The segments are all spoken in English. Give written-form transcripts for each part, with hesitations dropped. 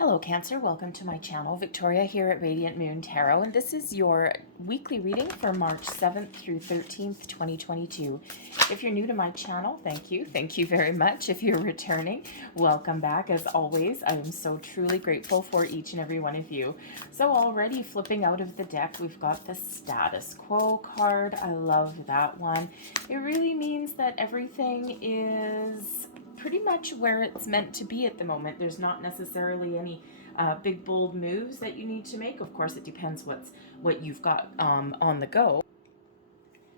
Hello Cancer, welcome to my channel. Victoria here at Radiant Moon Tarot, and this is your weekly reading for March 7th through 13th, 2022. If you're new to my channel, thank you. Thank you very much. If you're returning, welcome back. As always, I am so truly grateful for each and every one of you. So already flipping out of the deck, we've got the status quo card. I love that one. It really means that everything is pretty much where it's meant to be at the moment. There's not necessarily any big bold moves that you need to make. Of course, it depends what you've got on the go.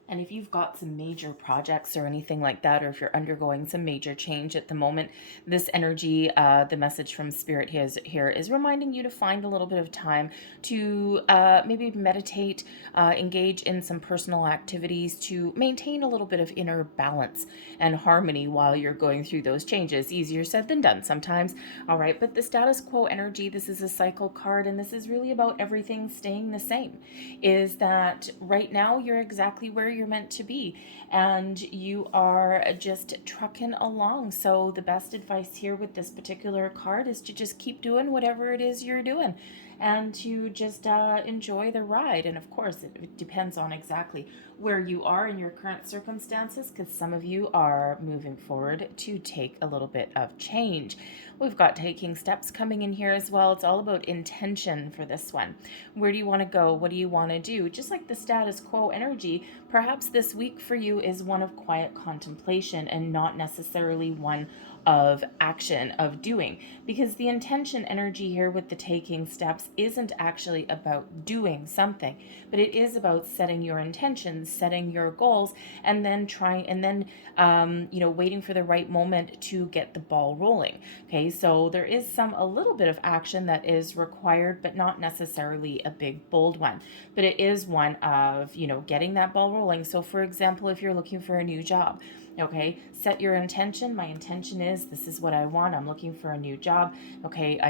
And if you've got some major projects or anything like that, or if you're undergoing some major change at the moment, this energy, the message from Spirit here is reminding you to find a little bit of time to maybe meditate, engage in some personal activities to maintain a little bit of inner balance and harmony while you're going through those changes. Easier said than done sometimes. All right, but the status quo energy, this is a cycle card, and this is really about everything staying the same. Is that right now you're exactly where you're meant to be, and you are just trucking along. So the best advice here with this particular card is to just keep doing whatever it is you're doing, and to just enjoy the ride. And of course, it depends on exactly where you are in your current circumstances, because some of you are moving forward to take a little bit of change. We've got taking steps coming in here as well. It's all about intention for this one. Where do you want to go? What do you want to do? Just like the status quo energy, perhaps this week for you is one of quiet contemplation and not necessarily one of action, of doing, because the intention energy here with the taking steps isn't actually about doing something, but it is about setting your intentions, setting your goals, and then waiting for the right moment to get the ball rolling. Okay, so there is a little bit of action that is required, but not necessarily a big bold one, but it is one of getting that ball rolling. So for example, if you're looking for a new job, okay, set your intention. My intention is this is what I want. I'm looking for a new job. Okay,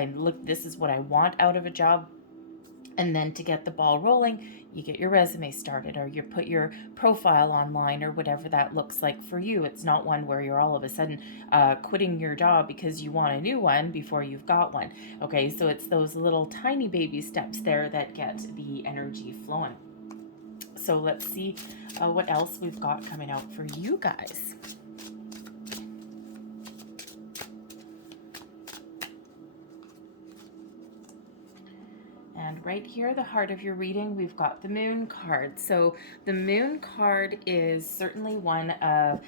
this is what I want out of a job. And then to get the ball rolling, you get your resume started, or you put your profile online, or whatever that looks like for you. It's not one where you're all of a sudden quitting your job because you want a new one before you've got one. Okay, so it's those little tiny baby steps there that get the energy flowing. So let's see what else we've got coming out for you guys. And right here, the heart of your reading, we've got the Moon card. So the Moon card is certainly one of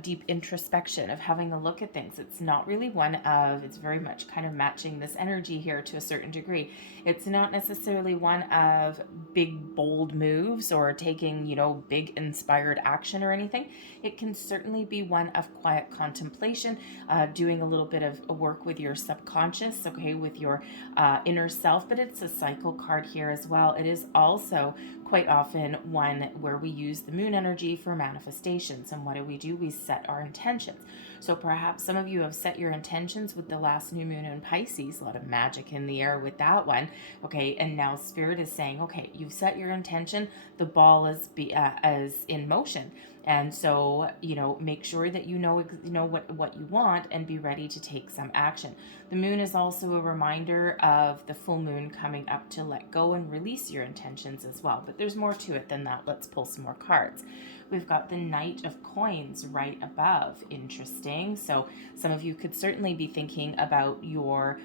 deep introspection, of having a look at things. It's not really one of, it's very much kind of matching this energy here to a certain degree. It's not necessarily one of big, bold moves or taking, big inspired action or anything. It can certainly be one of quiet contemplation, doing a little bit of work with your subconscious, okay, with your inner self, but it's a cycle card here as well. It is also quite often one where we use the moon energy for manifestations. And what do? We set our intentions. So perhaps some of you have set your intentions with the last new moon in Pisces. A lot of magic in the air with that one. Okay, and now Spirit is saying, okay, you've set your intention. The ball is in motion. And so, make sure that you know what you want, and be ready to take some action. The moon is also a reminder of the full moon coming up to let go and release your intentions as well. But there's more to it than that. Let's pull some more cards. We've got the Knight of Coins right above. Interesting. So some of you could certainly be thinking about your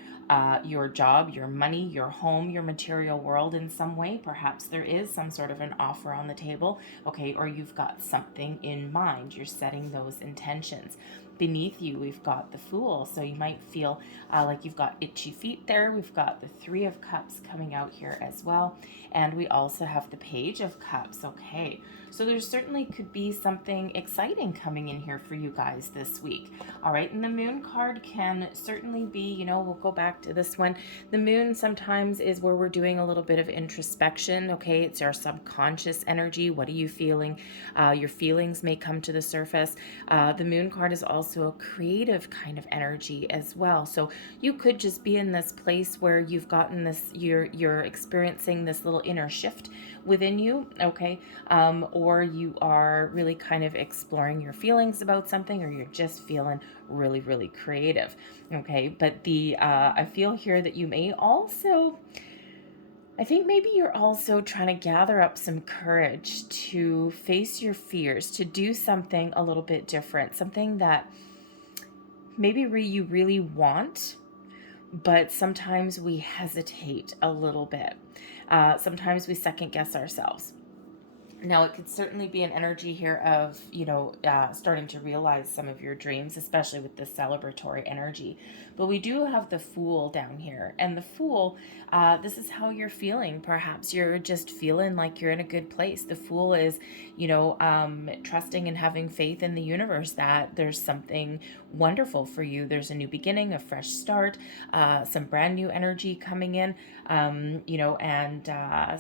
job, your money, your home, your material world in some way. Perhaps there is some sort of an offer on the table, okay, or you've got something in mind. You're setting those intentions. Beneath you, we've got the Fool. So you might feel like you've got itchy feet there. We've got the Three of Cups coming out here as well. And we also have the Page of Cups. Okay, so there certainly could be something exciting coming in here for you guys this week. All right, and the Moon card can certainly be, we'll go back to this one. The Moon sometimes is where we're doing a little bit of introspection. Okay, it's our subconscious energy. What are you feeling? Your feelings may come to the surface. The Moon card is also a creative kind of energy as well. So you could just be in this place where you've gotten this, you're experiencing this little inner shift within you, okay? or you are really kind of exploring your feelings about something, or you're just feeling really, really creative. Okay, but I feel here that you may also, I think maybe you're also trying to gather up some courage to face your fears, to do something a little bit different, something that maybe you really want, but sometimes we hesitate a little bit. Sometimes we second guess ourselves. Now, it could certainly be an energy here of, starting to realize some of your dreams, especially with the celebratory energy. But we do have the Fool down here. And the Fool, this is how you're feeling. Perhaps you're just feeling like you're in a good place. The Fool is, trusting and having faith in the universe that there's something wonderful for you. There's a new beginning, a fresh start, some brand new energy coming in, and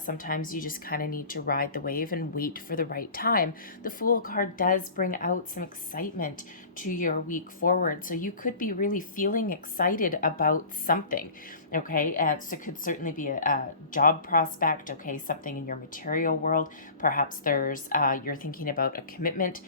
sometimes you just kind of need to ride the wave and wait for the right time. The Fool card does bring out some excitement to your week forward. So you could be really feeling excited about something. Okay, so it could certainly be a job prospect. Okay, something in your material world. Perhaps you're thinking about a commitment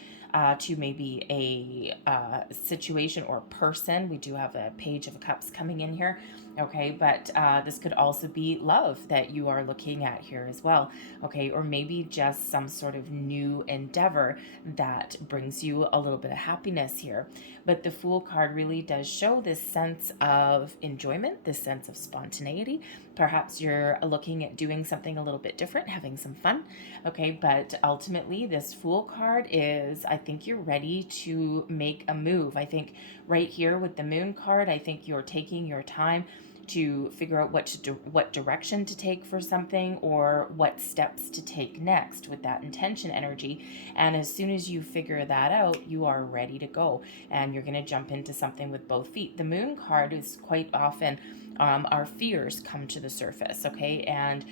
to maybe a situation or person. We do have a Page of Cups coming in here. Okay, but this could also be love that you are looking at here as well. Okay, or maybe just some sort of new endeavor that brings you a little bit of happiness here. But the Fool card really does show this sense of enjoyment, this sense of spontaneity. Perhaps you're looking at doing something a little bit different, having some fun. Okay, but ultimately this Fool card is, I think you're ready to make a move. I think right here with the Moon card, I think you're taking your time to figure out what direction to take for something, or what steps to take next with that intention energy. And as soon as you figure that out, you are ready to go, and you're going to jump into something with both feet. The Moon card is quite often our fears come to the surface, okay? And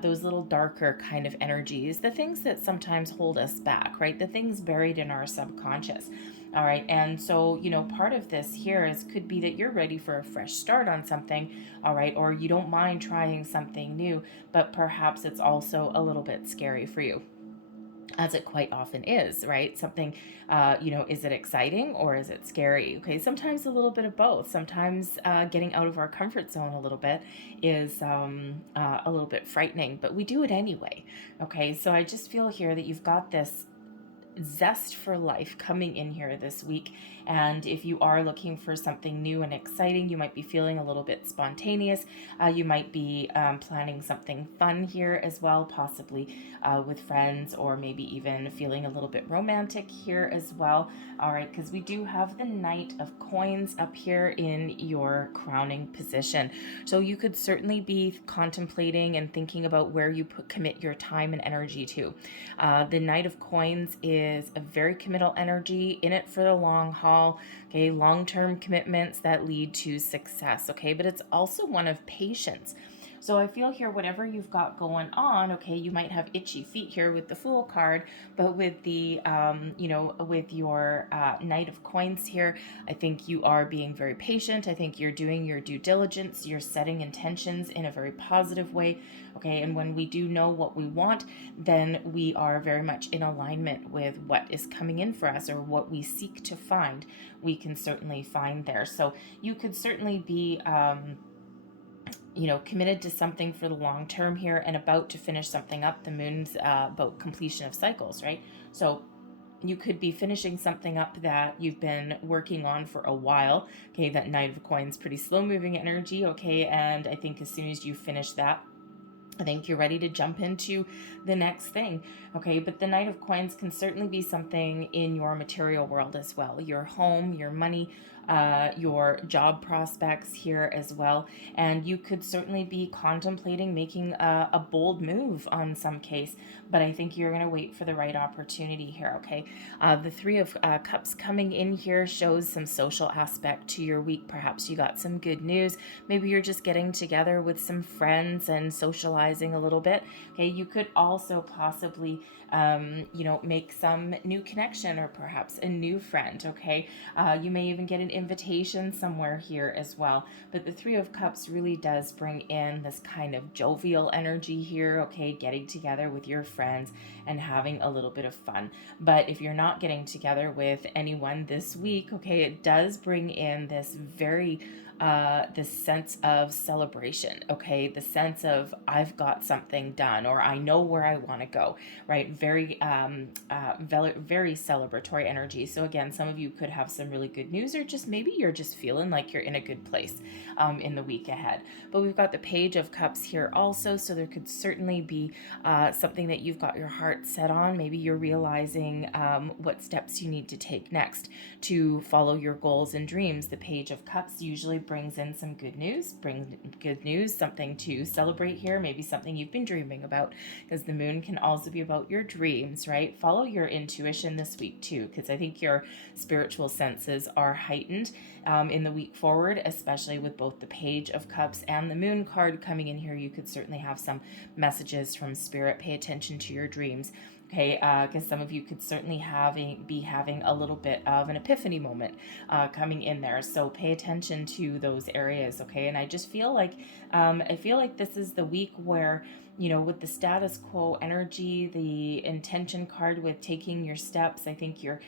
those little darker kind of energies, the things that sometimes hold us back, right? The things buried in our subconscious. All right. And so, part of this here could be that you're ready for a fresh start on something. All right. Or you don't mind trying something new, but perhaps it's also a little bit scary for you, as it quite often is, right? Something, is it exciting or is it scary? Okay, sometimes a little bit of both. Sometimes getting out of our comfort zone a little bit is a little bit frightening, but we do it anyway. Okay, so I just feel here that you've got this zest for life coming in here this week. And if you are looking for something new and exciting, you might be feeling a little bit spontaneous. You might be planning something fun here as well, possibly with friends, or maybe even feeling a little bit romantic here as well. All right, because we do have the Knight of Coins up here in your crowning position. So you could certainly be contemplating and thinking about where you commit your time and energy to. The Knight of Coins is a very committal energy, in it for the long haul. Okay, long-term commitments that lead to success. Okay, but it's also one of patience. So I feel here, whatever you've got going on, okay, you might have itchy feet here with the Fool card, but with the, with your Knight of Coins here, I think you are being very patient. I think you're doing your due diligence. You're setting intentions in a very positive way, okay? And when we do know what we want, then we are very much in alignment with what is coming in for us, or what we seek to find, we can certainly find there. So you could certainly be committed to something for the long term here, and about to finish something up. The Moon's about completion of cycles, right? So you could be finishing something up that you've been working on for a while. Okay, that Knight of Coins, pretty slow moving energy. Okay, and I think as soon as you finish that, I think you're ready to jump into the next thing. Okay, but the Knight of Coins can certainly be something in your material world as well. Your home, your money, your job prospects here as well. And you could certainly be contemplating making a bold move on some case, but I think you're going to wait for the right opportunity here, okay? The Three of Cups coming in here shows some social aspect to your week. Perhaps you got some good news. Maybe you're just getting together with some friends and socializing a little bit. Okay, you could also possibly, make some new connection, or perhaps a new friend, okay? You may even get an invitation somewhere here as well. But the Three of Cups really does bring in this kind of jovial energy here, okay, getting together with your friends and having a little bit of fun. But if you're not getting together with anyone this week, okay, it does bring in this very this sense of celebration, okay, the sense of I've got something done, or I know where I want to go, right? Very celebratory energy. So again, some of you could have some really good news, or just maybe you're just feeling like you're in a good place in the week ahead. But we've got the Page of Cups here also, so there could certainly be something that you've got your heart set on. Maybe you're realizing what steps you need to take next to follow your goals and dreams. The Page of Cups usually brings in some good news, something to celebrate here, maybe something you've been dreaming about, because the moon can also be about your dreams, right? Follow your intuition this week too, because I think your spiritual senses are heightened in the week forward, especially with both the Page of Cups and the Moon card coming in here. You could certainly have some messages from Spirit. Pay attention to your dreams. Okay, because some of you could certainly be having a little bit of an epiphany moment coming in there. So pay attention to those areas, okay? And I just feel like this is the week where, you know, with the status quo energy, the intention card with taking your steps, I think you're,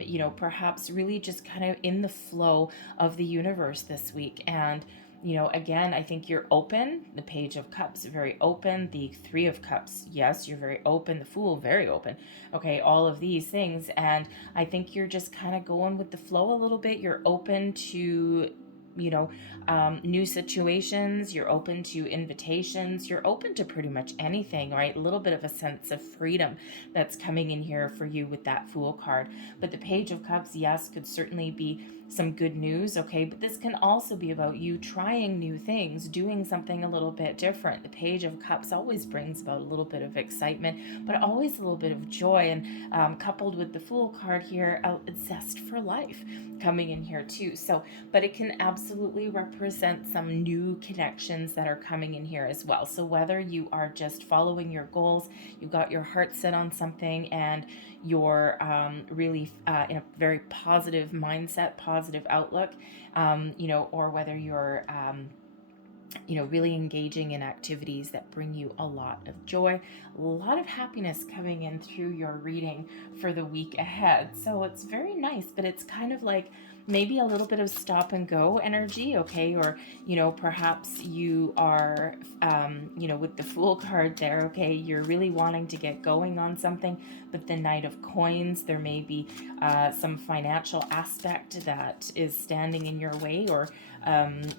you know, perhaps really just kind of in the flow of the universe this week. And you know, again, I think you're open. The Page of Cups, very open. The Three of Cups, yes, you're very open. The Fool, very open. Okay, all of these things. And I think you're just kind of going with the flow a little bit. You're open to, you know, new situations. You're open to invitations. You're open to pretty much anything, right? A little bit of a sense of freedom that's coming in here for you with that Fool card. But the Page of Cups, yes, could certainly be some good news, okay? But this can also be about you trying new things, doing something a little bit different. The Page of Cups always brings about a little bit of excitement, but always a little bit of joy. And coupled with the Fool card here, a zest for life coming in here too. So, but it can absolutely represent some new connections that are coming in here as well. So whether you are just following your goals, you've got your heart set on something, and you're really in a very positive mindset, positive outlook, you know, or whether you're you know, really engaging in activities that bring you a lot of joy, a lot of happiness coming in through your reading for the week ahead. So it's very nice, but it's kind of like maybe a little bit of stop and go energy, okay? Or, you know, perhaps you are, you know, with the Fool card there, okay, you're really wanting to get going on something, but the Knight of Coins, there may be some financial aspect that is standing in your way, or,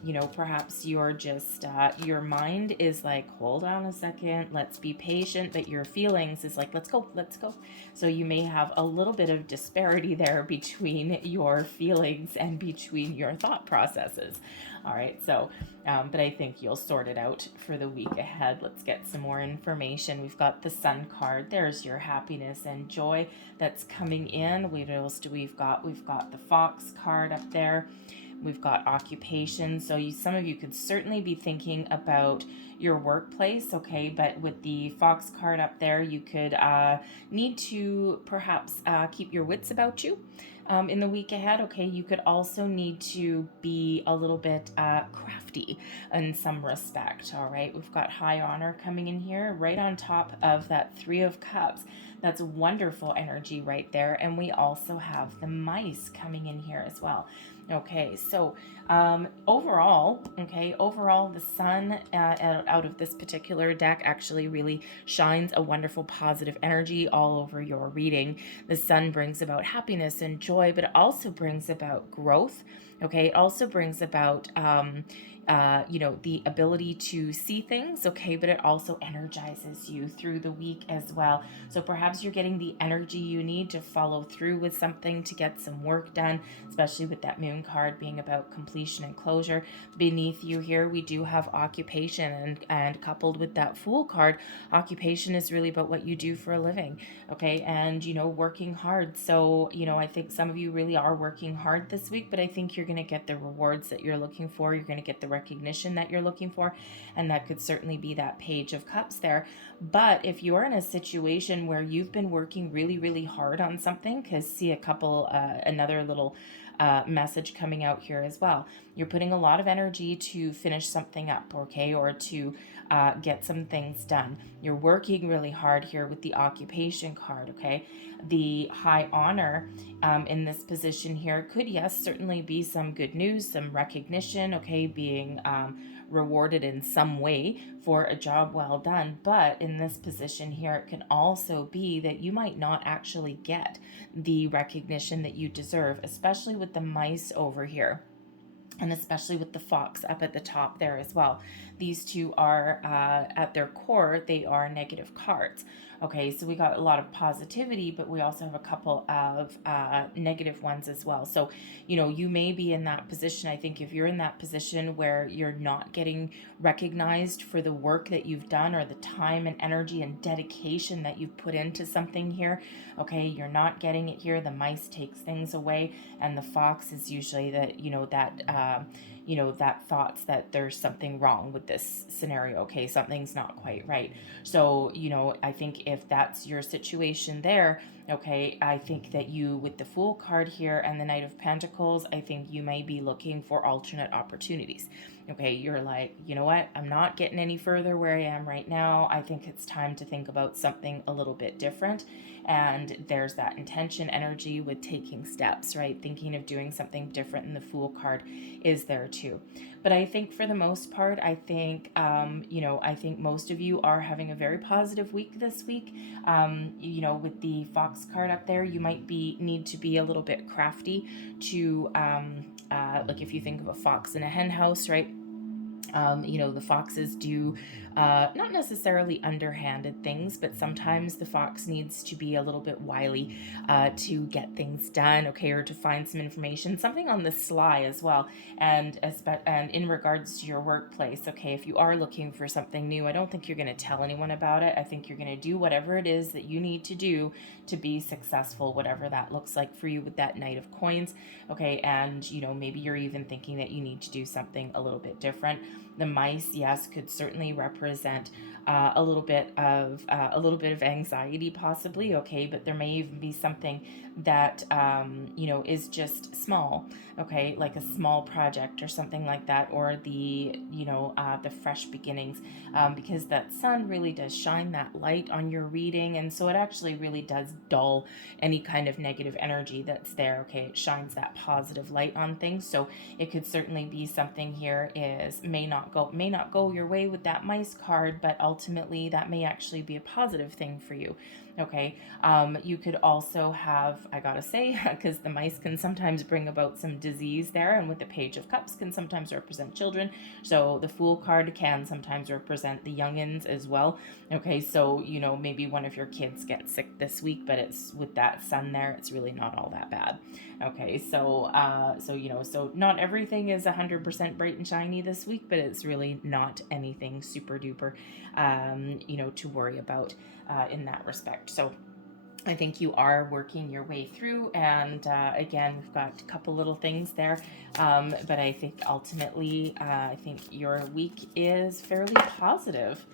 you know, perhaps you're just, your mind is like, hold on a second, let's be patient, but your feelings is like, let's go. So you may have a little bit of disparity there between your feelings and between your thought processes. All right, so, but I think you'll sort it out for the week ahead. Let's get some more information. We've got the Sun card. There's your happiness and joy that's coming in. What else do we've got? We've got the Fox card up there. We've got occupation. So some of you could certainly be thinking about your workplace, okay? But with the Fox card up there, you could need to perhaps keep your wits about you in the week ahead, okay? You could also need to be a little bit crafty in some respect, all right? We've got high honor coming in here right on top of that Three of Cups. That's wonderful energy right there. And we also have the Mice coming in here as well. Okay, so overall, the Sun out of this particular deck actually really shines a wonderful positive energy all over your reading. The Sun brings about happiness and joy, but it also brings about growth. Okay, it also brings about you know, the ability to see things, okay, but it also energizes you through the week as well. So perhaps you're getting the energy you need to follow through with something, to get some work done, especially with that Moon card being about completion and closure. Beneath you here, we do have occupation, and coupled with that Fool card, occupation is really about what you do for a living, okay, and, you know, working hard. So, you know, I think some of you really are working hard this week, but I think you're going to get the rewards that you're looking for. You're going to get the recognition that you're looking for, and that could certainly be that Page of Cups there. But if you're in a situation where you've been working really hard on something, because see another little message coming out here as well. You're putting a lot of energy to finish something up, okay, or to get some things done. You're working really hard here with the occupation card, okay? The high honor in this position here could, yes, certainly be some good news, some recognition, okay, being rewarded in some way for a job well done. But in this position here, it can also be that you might not actually get the recognition that you deserve, especially with the mice over here. And especially with the fox up at the top there as well. These two are, at their core, they are negative cards. Okay, so we got a lot of positivity, but we also have a couple of negative ones as well. So, you may be in that position. I think if you're in that position where you're not getting recognized for the work that you've done or the time and energy and dedication that you've put into something here, okay, you're not getting it here. The mice takes things away, and the fox is usually that, that thoughts that there's something wrong with this scenario. Okay, something's not quite right. So, I think if that's your situation there, okay, I think that you, with the Fool card here and the Knight of Pentacles, I think you may be looking for alternate opportunities. Okay, you're like, you know what, I'm not getting any further where I am right now. I think it's time to think about something a little bit different. And there's that intention energy with taking steps, right? Thinking of doing something different, and the Fool card is there too. But I think for the most part, I think, I think most of you are having a very positive week this week. With the Fox card up there, you might need to be a little bit crafty to, like if you think of a fox in a hen house, right? The foxes do not necessarily underhanded things, but sometimes the fox needs to be a little bit wily to get things done, okay, or to find some information, something on the sly as well. And in regards to your workplace, okay, if you are looking for something new, I don't think you're going to tell anyone about it. I think you're going to do whatever it is that you need to do to be successful, whatever that looks like for you with that Knight of Coins, okay, and maybe you're even thinking that you need to do something a little bit different. The mice, yes, could certainly represent a little bit of anxiety, possibly. Okay, but there may even be something that is just small. Okay, like a small project or something like that, or the fresh beginnings, because that sun really does shine that light on your reading, and so it actually really does dull any kind of negative energy that's there. Okay, it shines that positive light on things. So it could certainly be something here may not go your way with that mice card, but ultimately that may actually be a positive thing for you. Okay, you could also have, I gotta say, because the mice can sometimes bring about some disease there, and with the Page of Cups can sometimes represent children, so the Fool card can sometimes represent the youngins as well. Okay, so maybe one of your kids gets sick this week, but it's with that sun there, it's really not all that bad. Okay, so so not everything is 100% bright and shiny this week, but it's really not anything super duper, to worry about in that respect. So I think you are working your way through, and again, we've got a couple little things there, but I think ultimately, I think your week is fairly positive.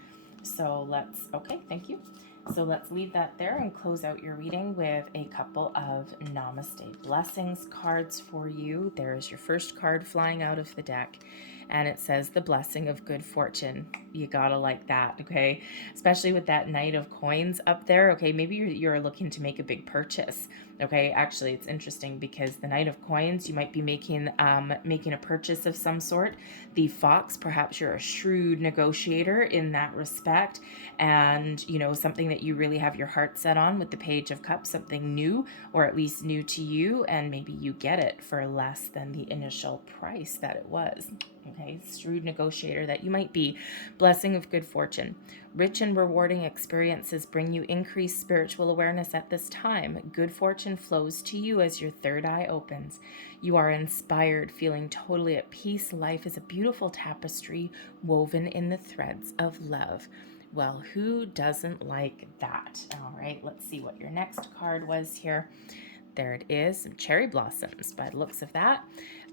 So okay, thank you. So let's leave that there and close out your reading with a couple of Namaste blessings cards for you. There's your first card flying out of the deck, and it says the blessing of good fortune. You gotta like that, okay? Especially with that Knight of Coins up there. Okay, maybe you're looking to make a big purchase. Okay, actually, it's interesting because the Knight of Coins, you might be making a purchase of some sort. The Fox, perhaps you're a shrewd negotiator in that respect, and something that you really have your heart set on with the Page of Cups, something new, or at least new to you, and maybe you get it for less than the initial price that it was. Okay, shrewd negotiator that you might be. Blessing of good fortune. Rich and rewarding experiences bring you increased spiritual awareness at this time. Good fortune flows to you as your third eye opens. You are inspired, feeling totally at peace. Life is a beautiful tapestry woven in the threads of love. Well, who doesn't like that? All right, let's see what your next card was here. There it is, some cherry blossoms by the looks of that.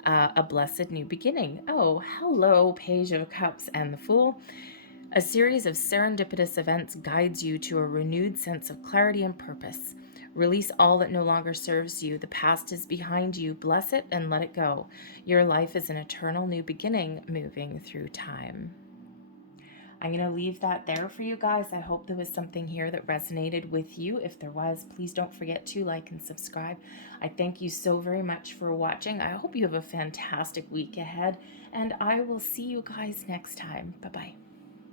A blessed new beginning. Oh, hello, Page of Cups and the Fool. A series of serendipitous events guides you to a renewed sense of clarity and purpose. Release all that no longer serves you. The past is behind you. Bless it and let it go. Your life is an eternal new beginning moving through time. I'm going to leave that there for you guys. I hope there was something here that resonated with you. If there was, please don't forget to like and subscribe. I thank you so very much for watching. I hope you have a fantastic week ahead, and I will see you guys next time. Bye-bye.